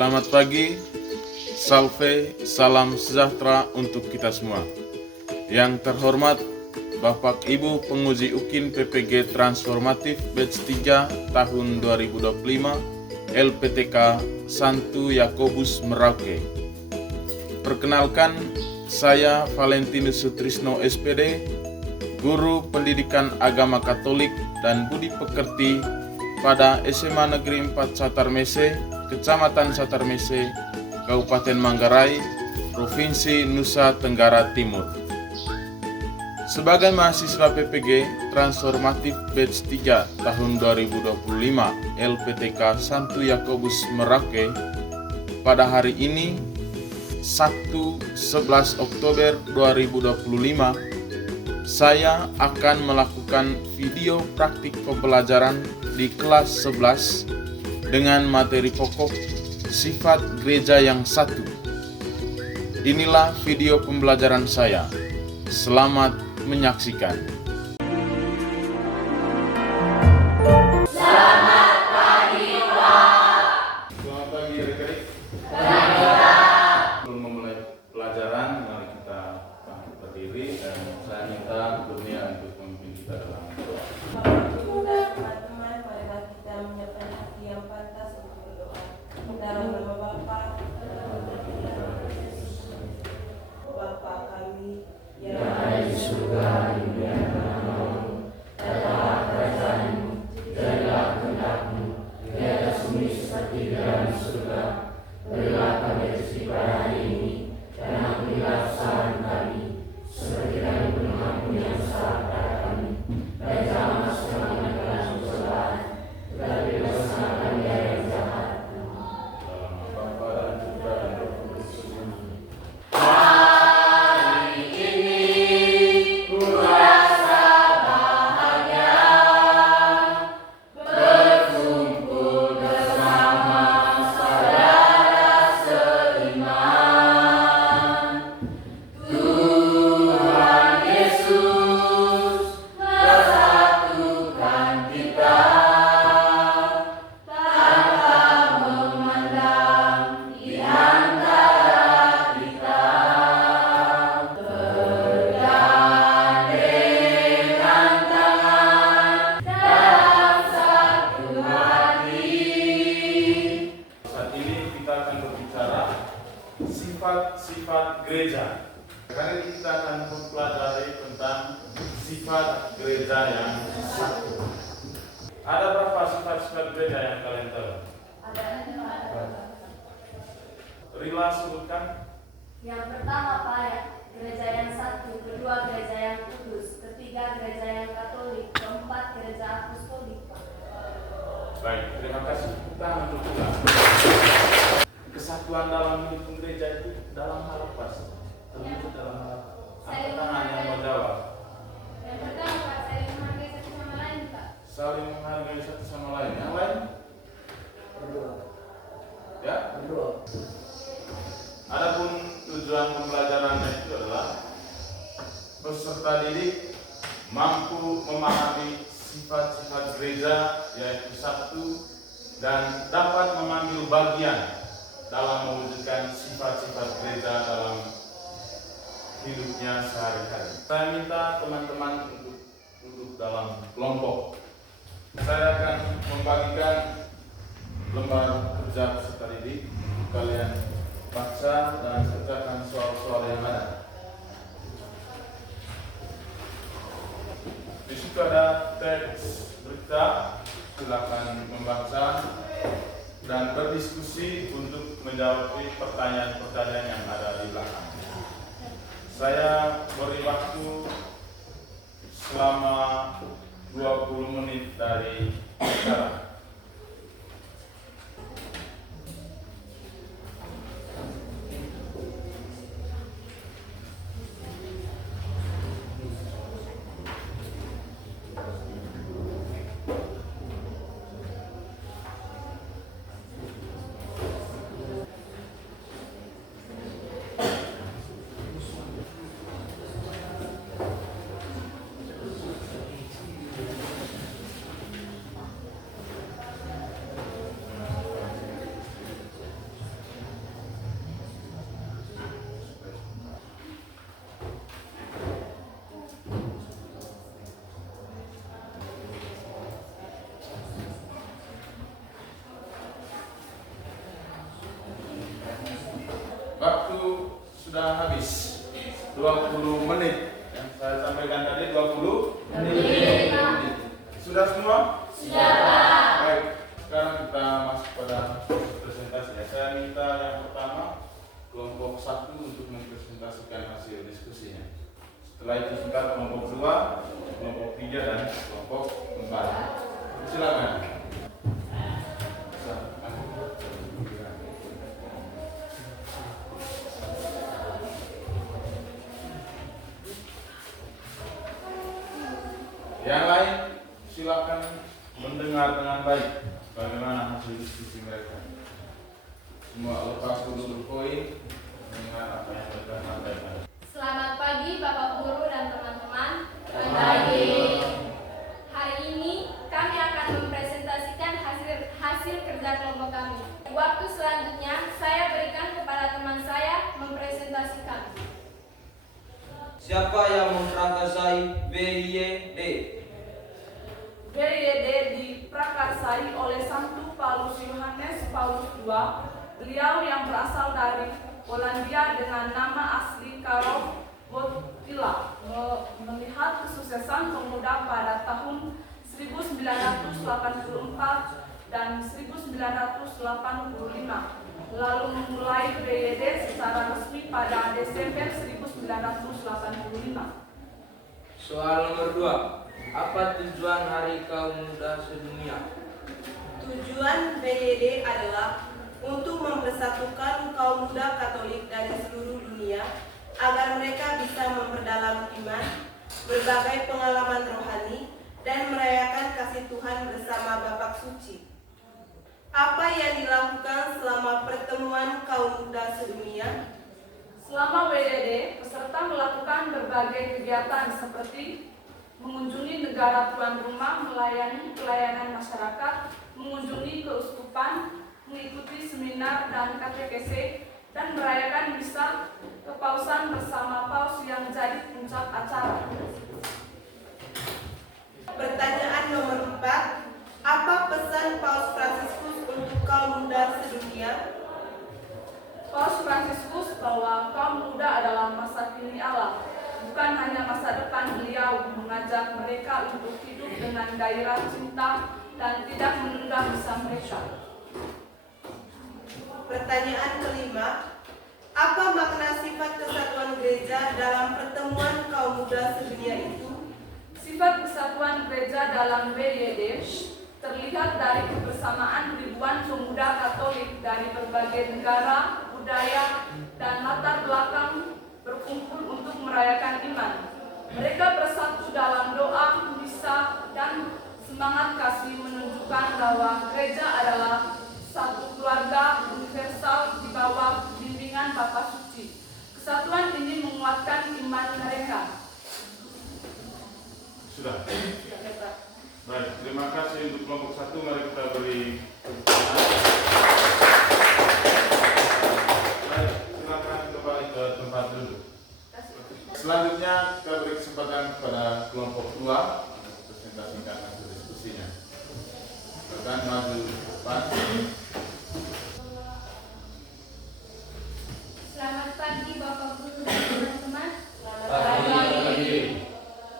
Selamat pagi, salve, salam sejahtera untuk kita semua. Yang terhormat Bapak Ibu Penguji UKIN PPG Transformatif Batch 3 tahun 2025 LPTK Santo Yakobus Merauke. Perkenalkan, saya Valentinus Sutrisno SPD, Guru Pendidikan Agama Katolik dan Budi Pekerti pada SMA Negeri 4 Satarmese, Kecamatan Satarmese, Kabupaten Manggarai, Provinsi Nusa Tenggara Timur. Sebagai mahasiswa PPG Transformatif Batch 3 tahun 2025 LPTK Santo Yakobus Merauke, pada hari ini Sabtu 11 Oktober 2025, saya akan melakukan video praktik pembelajaran di kelas 11 dengan materi pokok sifat gereja yang satu. Inilah video pembelajaran saya. Selamat menyaksikan. Selamat pagi, Pak. Selamat pagi, adik-adik. Sebelum memulai pelajaran, mari kita berdiri dan saya minta Kurnia untuk memimpin kita dalam doa. Teman-teman, marilah kita menyiapkan hati yang pantas untuk berdoa. Dalam nama Bapa, Bapa kami yang ada di surga, dimuliakanlah namamu, datanglah kerajaanmu, jadilah kehendakmu di atas bumi seperti di dalam surga. Berilah kami rezeki pada hari ini, dan ampunilah kesalahan kami, seperti kami pun mengampuni yang salah kepada kami. Dan jangan masukkan kami ke dalam pencobaan, tetapi bebaskanlah kami dari yang jahat. Dalam nama Bapa dan Putra dan Roh Kudus. Hari ini ku rasa bahagia berkumpul bersama saudara seiman. Tuhan Yesus bersatukan kita tanpa memandang di antara kita. Bergandengan tangan dalam satu hati. Saat ini kita akan berbicara sifat-sifat gereja. Kali ini kita akan mempelajari tentang sifat gereja yang satu. Ada berapa sifat-sifat gereja yang kalian tahu? Rila sebutkan. Yang pertama Pak, gereja yang satu, kedua gereja yang kudus, ketiga gereja yang katolik, keempat gereja apostolik. Baik, terima kasih. Kita untuk kita. Kesatuan dalam mendukung gereja itu dalam hal apa sih? Terwujud dalam hal apa? Angkat tangan yang mau jawab. Yang pertama Pak, saling menghargai satu sama lain Pak. Saling menghargai satu sama lain. Yang lain? Ya? Adapun tujuan pembelajarannya itu adalah peserta didik mampu memahami sifat-sifat gereja yaitu satu dan dapat mengambil bagian dalam mewujudkan sifat-sifat gereja dalam hidupnya sehari-hari. Saya minta teman-teman untuk duduk dalam kelompok. Saya akan membagikan lembar kerja peserta didik. Kalian baca dan kerjakan soal-soal yang ada. Di situ ada teks berita, silakan membaca dan berdiskusi untuk menjawab pertanyaan-pertanyaan yang ada di belakang. Saya beri waktu selama 20 menit dari sekarang. sudah habis 20 menit. Yang saya sampaikan tadi 20 menit. Sudah semua? Sudah, Pak. Baik, sekarang kita masuk pada presentasi. Saya minta yang pertama kelompok 1 untuk mempresentasikan hasil diskusinya. Setelah itu singkat kelompok 2, kelompok 3 dan kelompok 4. Silakan. Yang lain silakan mendengar dengan baik bagaimana hasil diskusi mereka. Semua lepas dulu berpoin mendengar apa yang mereka sampaikan. Selamat pagi Bapak Guru dan teman-teman. Pagi. Hari ini kami akan mempresentasikan hasil kerja kelompok kami. Waktu selanjutnya saya berikan kepada teman saya mempresentasikan. Siapa yang memprakarsai BYD? BYD diprakarsai oleh Santo Paulus Yohanes Paulus II. Beliau yang berasal dari Polandia dengan nama asli Karol Wojtyła melihat kesuksesan pemuda pada tahun 1984 dan 1985, lalu memulai BYD secara resmi pada Desember 1985. Soal nomor 2. Apa tujuan Hari Kaum Muda Sedunia? Tujuan BYD adalah untuk mempersatukan kaum muda Katolik dari seluruh dunia agar mereka bisa memperdalam iman, berbagai pengalaman rohani, dan merayakan kasih Tuhan bersama Bapak Suci. Apa yang dilakukan selama pertemuan kaum muda sedunia? Selama WDD, peserta melakukan berbagai kegiatan seperti mengunjungi negara tuan rumah, melayani pelayanan masyarakat, mengunjungi keuskupan, mengikuti seminar dan katekese, dan merayakan misa kepausan bersama paus yang jadi puncak acara. Pertanyaan nomor 4. Apa pesan Paus Fransiskus untuk kaum muda sedunia? Paus Fransiskus bahwa kaum muda adalah masa kini Allah, bukan hanya masa depan. Beliau mengajak mereka untuk hidup dengan gairah cinta dan tidak menunda misa mereka. Pertanyaan kelima. Apa makna sifat kesatuan gereja dalam pertemuan kaum muda sedunia itu? Sifat kesatuan gereja dalam BYD terlihat dari kebersamaan ribuan pemuda Katolik dari berbagai negara, budaya, dan latar belakang berkumpul untuk merayakan iman. Mereka bersatu dalam doa, misa, dan semangat kasih menunjukkan bahwa gereja adalah satu keluarga universal di bawah bimbingan Bapa Suci. Kesatuan ini menguatkan iman mereka. Sudah. Baik, terima kasih untuk kelompok 1. Mari kita beri tepuk tangan. Baik, silakan kembali ke tempat duduk. Selanjutnya kita beri kesempatan kepada kelompok 2 untuk presentasikan hasil diskusinya. Silakan maju ke depan. Selamat pagi Bapak Guru dan teman-teman. Pagi.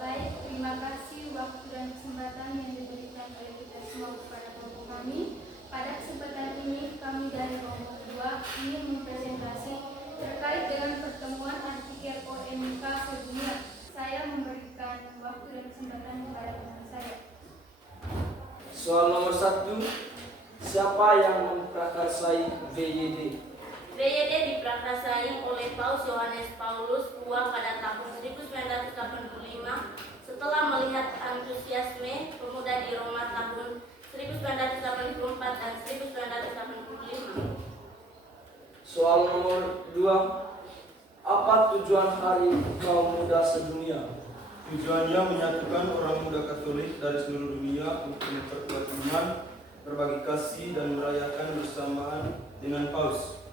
Baik, terima kasih waktu dan kesempatan yang diberikan oleh kita semua kepada kelompok kami. Pada kesempatan ini kami dari kelompok 2 ingin mempresentasi terkait dengan pertemuan artikel OMK sedunia. Saya memberikan waktu dan kesempatan kepada teman saya. Soal nomor 1. Siapa yang memprakarsai BYD? BYD diprakarsai oleh Paus Yohanes Paulus II pada tahun 1985 setelah melihat antusiasme pemuda di Roma tahun 1984 dan 1985. Soal nomor 2. Apa tujuan Hari Kaum Muda Sedunia? Tujuannya menyatukan orang muda Katolik dari seluruh dunia untuk memperkuat iman, berbagi kasih, dan merayakan bersamaan dengan Paus.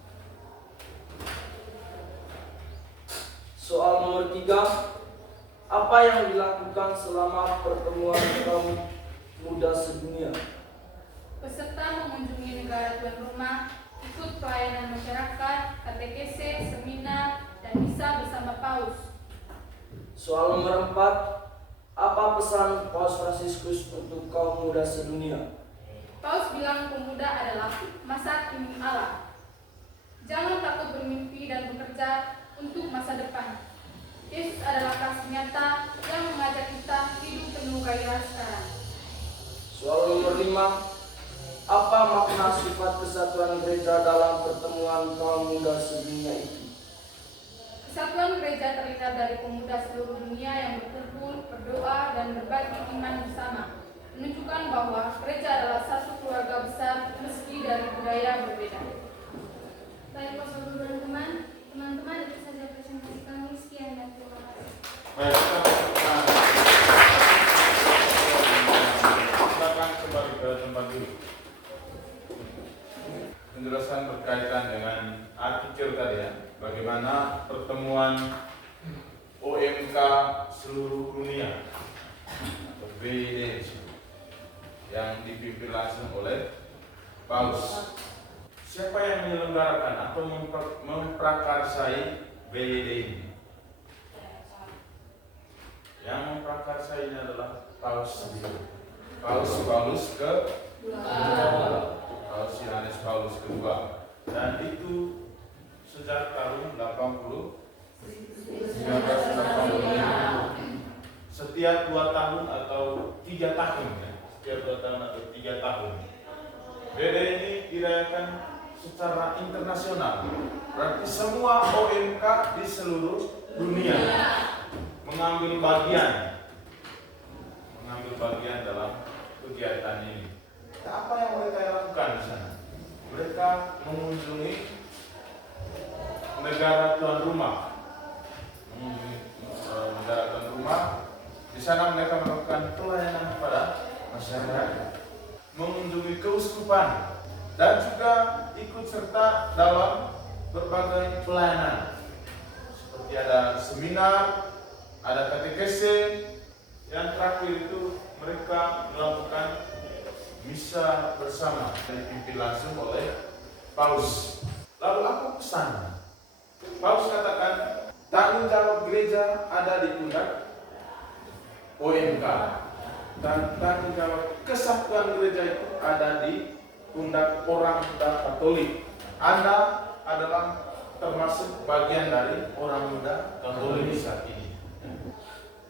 Soal nomor 3. Apa yang dilakukan selama pertemuan kaum muda sedunia? Peserta mengunjungi negara tuan rumah, ikut pelayanan masyarakat, katekese, seminar, dan Soal nomor 4, apa pesan Paus Fransiskus untuk kaum muda sedunia? Paus bilang pemuda adalah masa kini Allah. Jangan takut bermimpi dan bekerja untuk masa depan. Yesus adalah kasih nyata yang mengajak kita hidup penuh gairah sekarang. Soal nomor 5, apa makna sifat kesatuan gereja dalam pertemuan kaum muda sedunia itu? Kesatuan gereja terlihat dari pemuda seluruh dunia yang berkumpul, berdoa, dan berbagi iman bersama, menunjukkan bahwa gereja adalah satu keluarga besar meski dari budaya berbeda. Baik, Pak Guru dan teman-teman, itu saja presentasi kami. Sekian dan terima kasih. Baik, silakan kembali ke tempat dulu. Penjelasan berkaitan dengan artikel tadi ya, bagaimana pertemuan OMK seluruh dunia atau BID yang dipimpin langsung oleh Paus. Siapa yang menyelenggarakan atau memprakarsai BID ini? Yang memprakarsai ini adalah Paus sendiri. Paus Yohanes Paulus kedua, dan itu sejak tahun 1985. Setiap 2 tahun atau 3 tahun ya, setiap 2 tahun atau 3 tahun. BID ini dirayakan secara internasional. Berarti semua OMK di seluruh dunia mengambil bagian dalam kegiatan ini. Apa yang mereka lakukan di sana? Mereka mengunjungi negara tuan rumah. Di sana mereka melakukan pelayanan kepada masyarakat, mengunjungi keuskupan, dan juga ikut serta dalam berbagai pelayanan. Seperti ada seminar, ada katekese, yang terakhir itu mereka melakukan misa bersama yang dipimpin langsung oleh Paus. Lalu apa pesannya? Paus katakan tanggung jawab gereja ada di pundak OMK, dan tanggung jawab kesatuan gereja itu ada di pundak orang muda Katolik. Anda adalah termasuk bagian dari orang muda Katolik saat ini.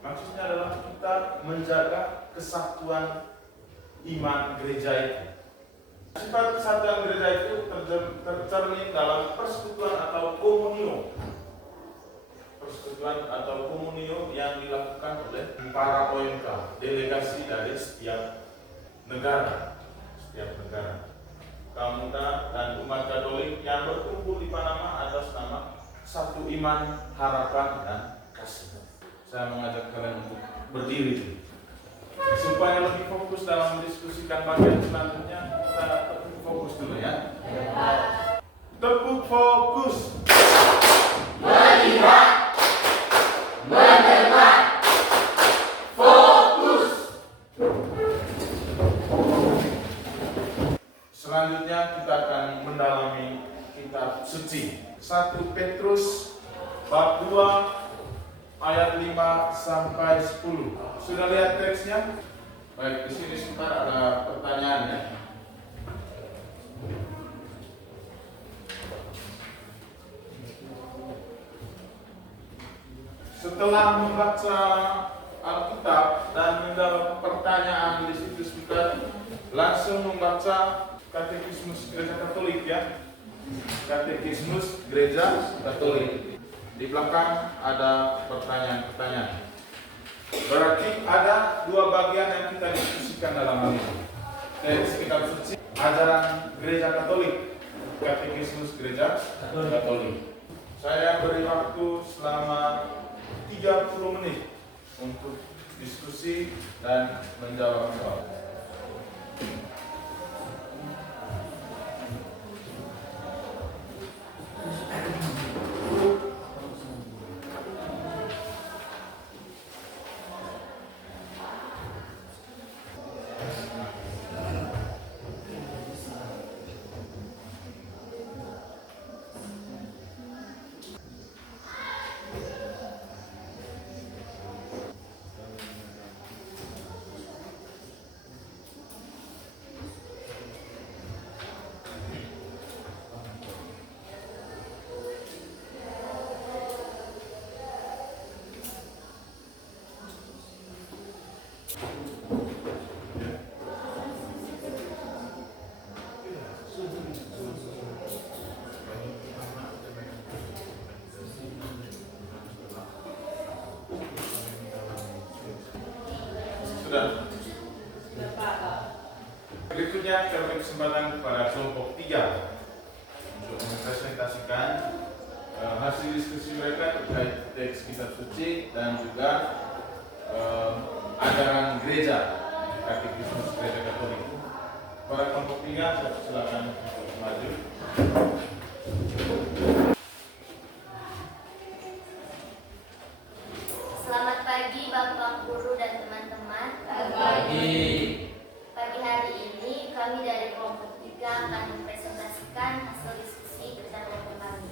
Maksudnya adalah kita menjaga kesatuan iman gereja itu. Sifat kesatuan gereja itu tercermin dalam persekutuan atau komunio. Persekutuan atau komunio yang dilakukan oleh para OMK, delegasi dari setiap negara. Kaum muda dan umat Katolik yang berkumpul di Panama atas nama satu iman, harapan, dan kasih. Saya mengajak kalian untuk berdiri supaya lebih fokus dalam mendiskusikan bagian selanjutnya. Kita tepuk fokus dulu ya. Tepuk fokus. Melihat, mendengar, fokus. Selanjutnya kita akan mendalami kitab suci 1 Petrus bab 2 ayat 5 sampai 10. Sudah lihat teksnya? Baik, di sini sebentar ada pertanyaan ya. Setelah membaca Alkitab dan menjawab pertanyaan di situs kita, langsung membaca Katekismus Gereja Katolik ya. Katekismus Gereja Katolik. Di belakang ada pertanyaan-pertanyaan. Berarti ada 2 bagian yang kita diskusikan dalam hal ini. Teks kitab suci, ajaran Gereja Katolik, Katekismus Gereja Katolik. Saya beri waktu selama 30 menit untuk diskusi dan menjawab soal. Selanjutnya kita beri kesempatan kepada kelompok 3 untuk mempresentasikan hasil diskusi mereka terkait teks kitab suci dan juga ajaran gereja Katekismus Gereja Katolik. Para kelompok 3 saya silakan untuk maju. Selamat pagi Bapak Guru dan teman-teman. Pagi hari ini kami dari kelompok 3 akan mempresentasikan hasil diskusi kerja kelompok kami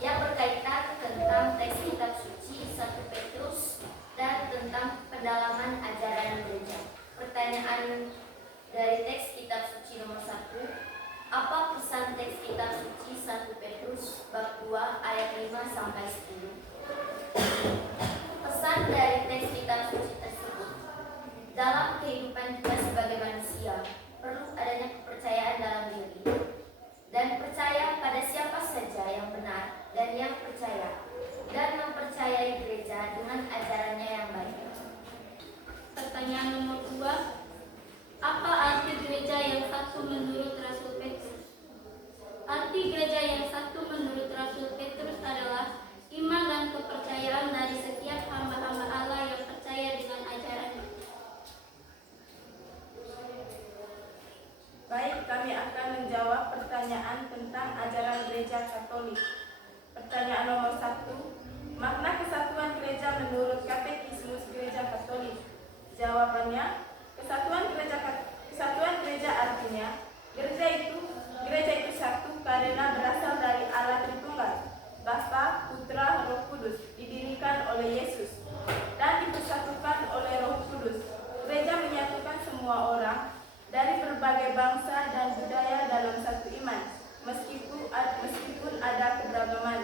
yang berkaitan tentang teks kitab suci 1 Petrus dan tentang pendalaman ajaran gereja. Pertanyaan dari teks kitab suci nomor 1, apa pesan teks kitab suci 1 Petrus bab 2 ayat 5 sampai 10? Pesan dari teks kitab suci tersebut, dalam kehidupan kita sebagai manusia perlu adanya kepercayaan dalam diri dan percaya pada siapa saja yang benar dan yang percaya, dan mempercayai gereja dengan ajarannya yang baik. Pertanyaan nomor 2, apa arti gereja yang satu menurut Rasul Petrus? Arti gereja yang satu menurut Rasul Petrus adalah iman dan kepercayaan dari setiap hamba-hamba Allah yang percaya dengan ajarannya. Baik, kami akan menjawab pertanyaan tentang ajaran gereja Katolik. Pertanyaan nomor 1, makna kesatuan gereja menurut Katekismus Gereja Katolik. Jawabannya, kesatuan gereja artinya gereja itu satu karena berasal dari Allah Tritunggal, Bapa, Putra, Roh Kudus, didirikan oleh Yesus dan dipersatukan oleh Roh Kudus. Gereja menyatukan semua orang dari berbagai bangsa dan budaya dalam satu iman, meskipun ada keberagaman.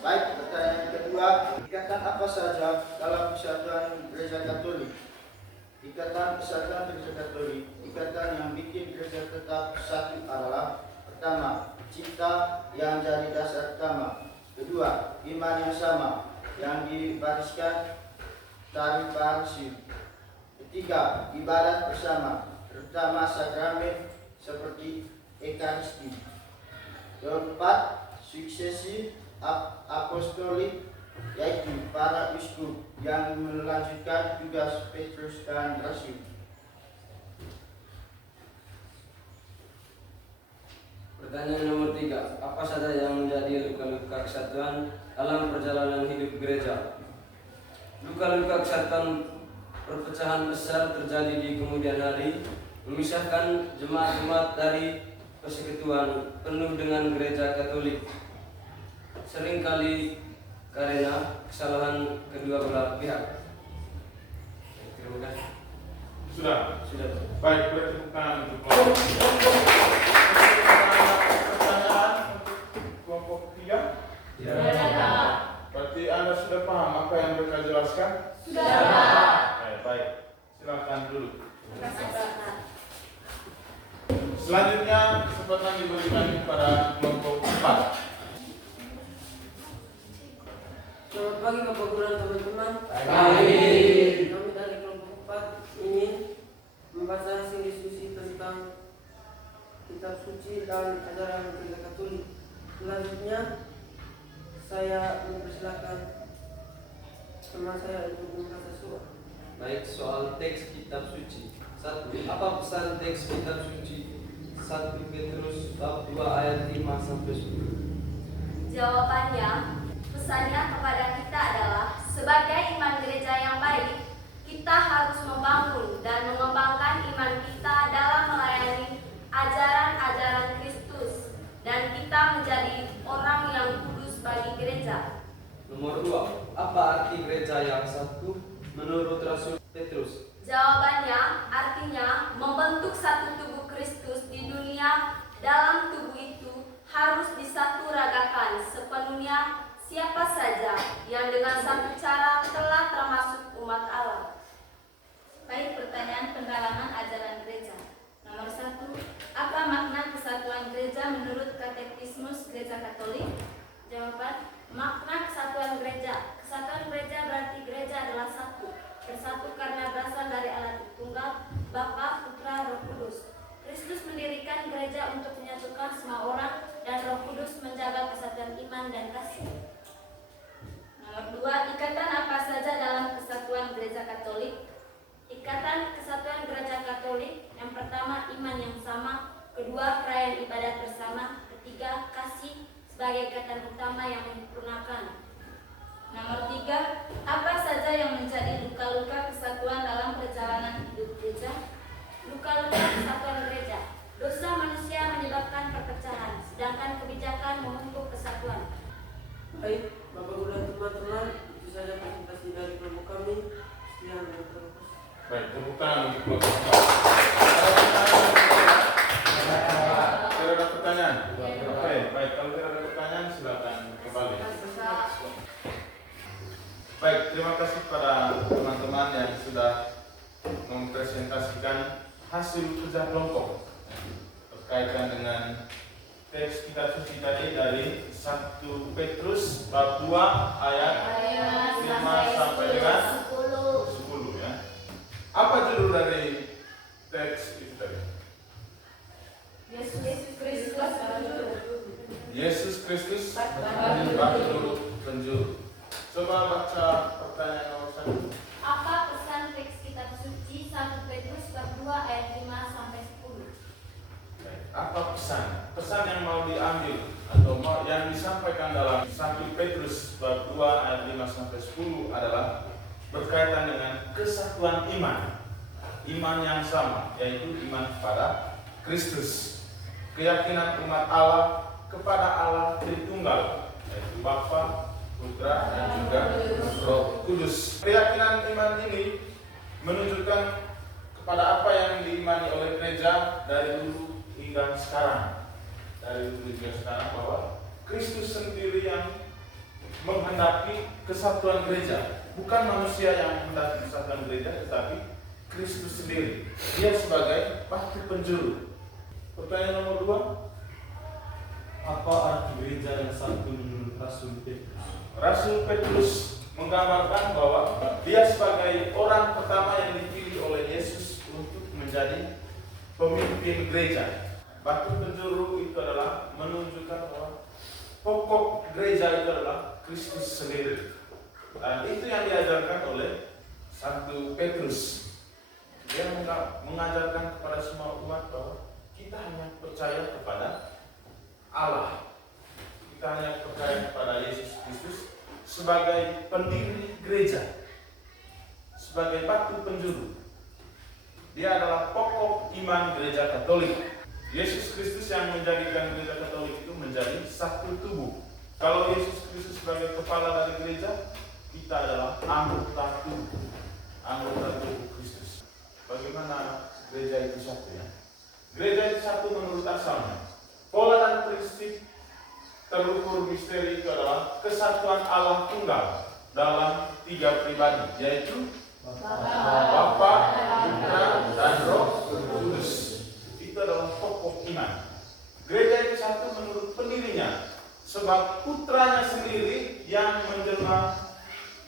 Baik, pertanyaan kedua, ikatan apa saja dalam kesatuan gereja Katolik? Ikatan kesatuan gereja Katolik, ikatan yang bikin gereja tetap satu adalah: pertama, cinta yang jadi dasar utama; kedua, iman yang sama yang dibariskan tari parsi; ketiga, ibadat bersama terutama sakramen seperti Ekaristi; keempat, suksesi apostolik, yaitu para uskup yang melanjutkan tugas Petrus dan Rasul. Pertanyaan nomor 3, apa saja yang menjadi luka-luka kesatuan dalam perjalanan hidup gereja? Luka-luka kesatuan perpecahan besar terjadi di kemudian hari, memisahkan jemaat-jemaat dari persekutuan penuh dengan gereja Katolik. Seringkali karena kesalahan kedua belah pihak. Terima kasih. Sudah. Baik, beri tepuk tangan untuk pertanyaan untuk kelompok 3. Berarti Anda sudah paham apa yang mereka jelaskan? Sudah. Baik, silakan dulu. Selanjutnya kesempatan diberikan kepada kelompok 4. Selamat pagi Bapak Guru dan teman-teman. Pagi. Kami dari kelompok 4 ingin membaca hasil diskusi tentang kitab suci dan ajaran gereja Katolik. Selanjutnya saya mempersilakan teman saya untuk membaca soal. Baik, soal teks kitab suci. 1. Apa pesan teks kitab suci 1 Petrus bab 2 ayat 5 sampai 10? Jawabannya, pesannya kepada kita adalah sebagai iman gereja yang baik, kita harus membangun dan mengembangkan iman kita dalam melayani ajaran-ajaran Kristus, dan kita menjadi orang yang kudus bagi gereja. Nomor 2. Apa arti gereja yang satu menurut Rasul Petrus? Jawabannya artinya membentuk satu tubuh Kristus di dunia. Dalam tubuh itu harus disaturagakan sepenuhnya siapa saja yang dengan satu cara telah termasuk umat Allah. Baik, pertanyaan pendalaman ajaran gereja. Nomor 1, apa makna kesatuan gereja menurut Katekismus Gereja Katolik? Jawaban, makna kesatuan gereja. Kesatuan gereja berarti gereja adalah satu, bersatu karena Bapa, Putra, Roh Kudus. Kristus mendirikan gereja untuk menyatukan semua orang dan Roh Kudus menjaga kesatuan iman dan kasih. Nomor 2, ikatan apa saja dalam kesatuan gereja Katolik? Ikatan kesatuan gereja Katolik, yang pertama iman yang sama, kedua perayaan ibadat bersama, ketiga kasih sebagai ikatan utama yang menyempurnakan. Nomor 3, apa saja yang menjadi luka-luka kesatuan dalam perjalanan hidup gereja? Luka-luka kesatuan gereja. Dosa manusia menyebabkan perpecahan, sedangkan kebijakan memupuk kesatuan. Baik, Bapak Guru dan teman-teman, itu saja presentasi dari kelompok kami. Sekian dan terima kasih. Baik, tepuk tangan untuk kelompok. Tidak ada pertanyaan? Oke, baik. Kalau tidak ada pertanyaan, silakan kembali. Baik, terima kasih pada teman-teman yang sudah mempresentasikan hasil kerja kelompok berkaitan dengan teks kitab suci tadi dari 1 Petrus bab 2 ayat 5 sampai dengan 10 ya. Apa judul dari teks itu tadi? Yesus Kristus batu dulu penjuru. Coba baca pertanyaan nomor 1. Apa pesan teks kitab suci 1 Petrus bab 2 ayat 5 sampai 10? Apa pesan? Pesan yang mau diambil atau yang disampaikan dalam 1 Petrus bab 2 ayat 5 sampai 10 adalah berkaitan dengan kesatuan iman. Iman yang sama, yaitu iman kepada Kristus. Keyakinan umat Allah kepada Allah Tritunggal, yaitu Bapa, Putra, dan juga Roh Kudus. Keyakinan iman ini menunjukkan kepada apa yang diimani oleh gereja dari dulu hingga sekarang. Dari dulu hingga sekarang bahwa Kristus sendiri yang menghendaki kesatuan gereja. Bukan manusia yang menghendaki kesatuan gereja, tetapi Kristus sendiri. Dia sebagai batu penjuru. Pertanyaan nomor 2. Apa arti gereja yang satu menurut Rasul Petrus? Rasul Petrus menggambarkan bahwa dia sebagai orang pertama yang dipilih oleh Yesus untuk menjadi pemimpin gereja. Batu penjuru itu adalah menunjukkan bahwa pokok gereja itu adalah Kristus sendiri. Dan itu yang diajarkan oleh 1 Petrus. Dia mengajarkan kepada semua umat bahwa kita hanya percaya kepada Allah. Kita hanya percaya kepada Yesus Kristus sebagai pendiri gereja, sebagai batu penjuru. Dia adalah pokok iman gereja Katolik. Yesus Kristus yang menjadikan gereja Katolik itu menjadi satu tubuh. Kalau Yesus Kristus sebagai kepala dari gereja, kita adalah anggota tubuh Kristus. Bagaimana gereja itu satu ya? Gereja itu satu menurut asalnya. Pola dan prinsip terukur misteri itu adalah kesatuan Allah tunggal dalam 3 pribadi, yaitu Bapa, Putra, dan Roh Kudus. Itu adalah pokok iman. Gereja itu satu menurut pendirinya, sebab putranya sendiri yang menjelma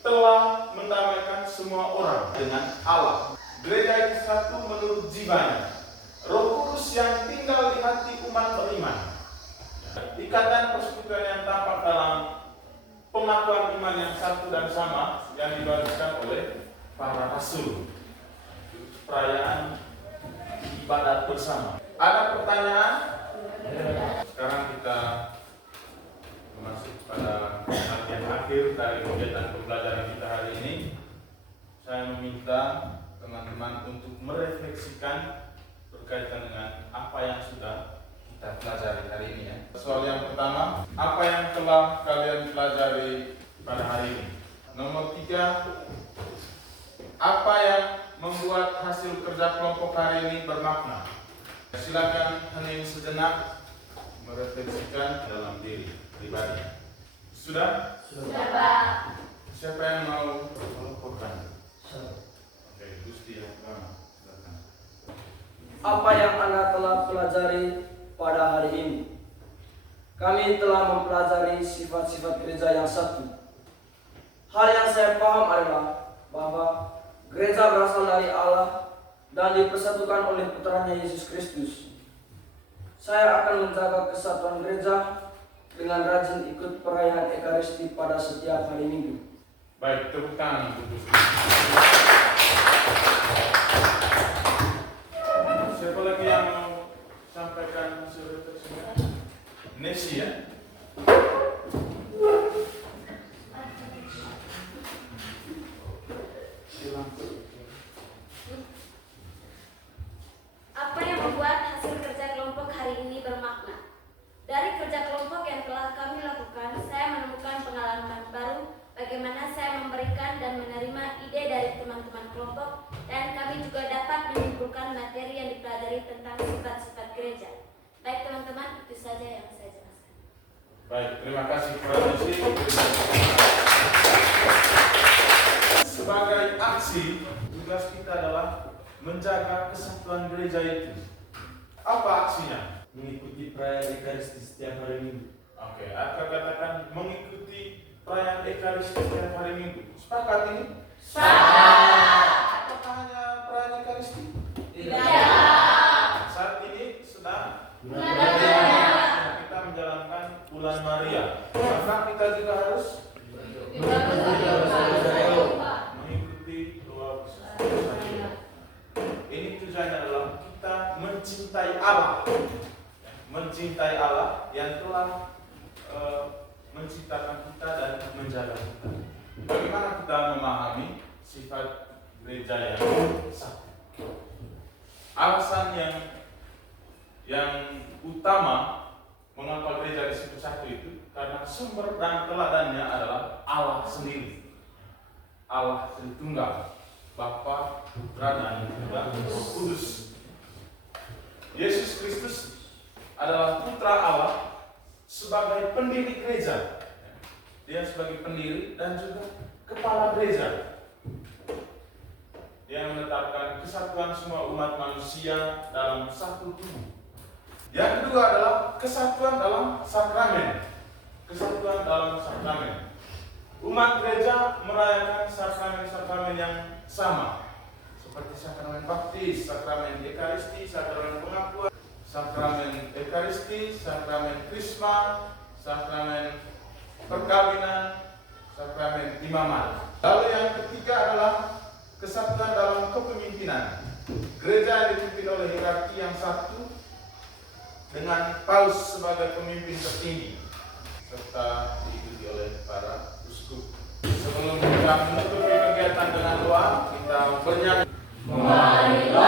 telah mendamaikan semua orang dengan Allah. Gereja itu satu menurut jiwanya, Roh Kudus yang tinggal di hati umat beriman. Ikatan persekutuan yang tampak dalam pengakuan iman yang satu dan sama yang dibariskan oleh para rasul. Perayaan ibadat bersama. Ada pertanyaan? Sekarang kita masuk pada bagian akhir dari kegiatan pembelajaran kita hari ini. Saya meminta teman-teman untuk merefleksikan berkaitan dengan apa yang sudah kita pelajari hari ini ya. Soal yang pertama, apa yang telah kalian pelajari pada hari ini? Nomor 3, apa yang membuat hasil kerja kelompok hari ini bermakna? Silakan hening sejenak merefleksikan dalam diri pribadi. Sudah? Sudah, Pak. Siapa yang mau melaporkan? Oke, Gusti yang pertama. Silakan. Apa yang Anda telah pelajari pada hari ini? Kami telah mempelajari sifat-sifat gereja yang satu. Hal yang saya paham adalah bahwa gereja berasal dari Allah dan dipersatukan oleh putranya Yesus Kristus. Saya akan menjaga kesatuan gereja dengan rajin ikut perayaan Ekaristi pada setiap hari Minggu. Baik, tepuk tangan untuk Gusti. Siapa lagi yang mau sampaikan hasil tersebut? Nesi ya? Apa yang membuat hasil kerja kelompok hari ini bermakna? Dari kerja kelompok yang telah kami lakukan, saya menemukan pengalaman baru bagaimana saya memberikan dan menerima ide dari teman-teman kelompok, dan kami juga dapat menyimpulkan materi yang dipelajari tentang sifat-sifat gereja. Baik teman-teman, itu saja yang saya jelaskan. Baik, terima kasih Prof. Sebagai aksi, tugas kita adalah menjaga kesatuan gereja itu. Apa aksinya? Mengikuti perayaan Ekaristi setiap hari Minggu. Oke, akan katakan mengikuti perayaan Ekaristi setiap hari Minggu. Sepakat ini? Sepakat. Apakah hanya perayaan Ekaristi? Tidak. Saat ini sedang Tidak. kita menjalankan bulan Maria. Maka kita juga harus mengikuti doa besar. Ini tujuannya adalah kita mencintai Allah. Mencintai Allah yang telah menciptakan kita dan menjaga kita. Bagaimana kita memahami sifat gereja yang satu? Alasan yang utama mengapa gereja disebut satu itu karena sumber dan teladannya adalah Allah sendiri. Allah Tritunggal, Bapa, Putra, dan Roh Kudus. Yesus Kristus adalah Putra Allah sebagai pendiri gereja. Dia sebagai pendiri dan juga kepala gereja. Dia menetapkan kesatuan semua umat manusia dalam satu tubuh. Yang kedua adalah kesatuan dalam sakramen. Kesatuan dalam sakramen. Umat gereja merayakan sakramen-sakramen yang sama, seperti sakramen baptis, sakramen Ekaristi, sakramen pengakuan, sakramen Ekaristi, sakramen Krisma, sakramen perkawinan, sakramen imamat. Lalu yang ketiga adalah kesatuan dalam kepemimpinan. Gereja dipimpin oleh hierarki yang satu dengan paus sebagai pemimpin tertinggi serta diikuti oleh para uskup. Sebelum kita menutupi kegiatan dengan doa, kita bernyanyi. Marilah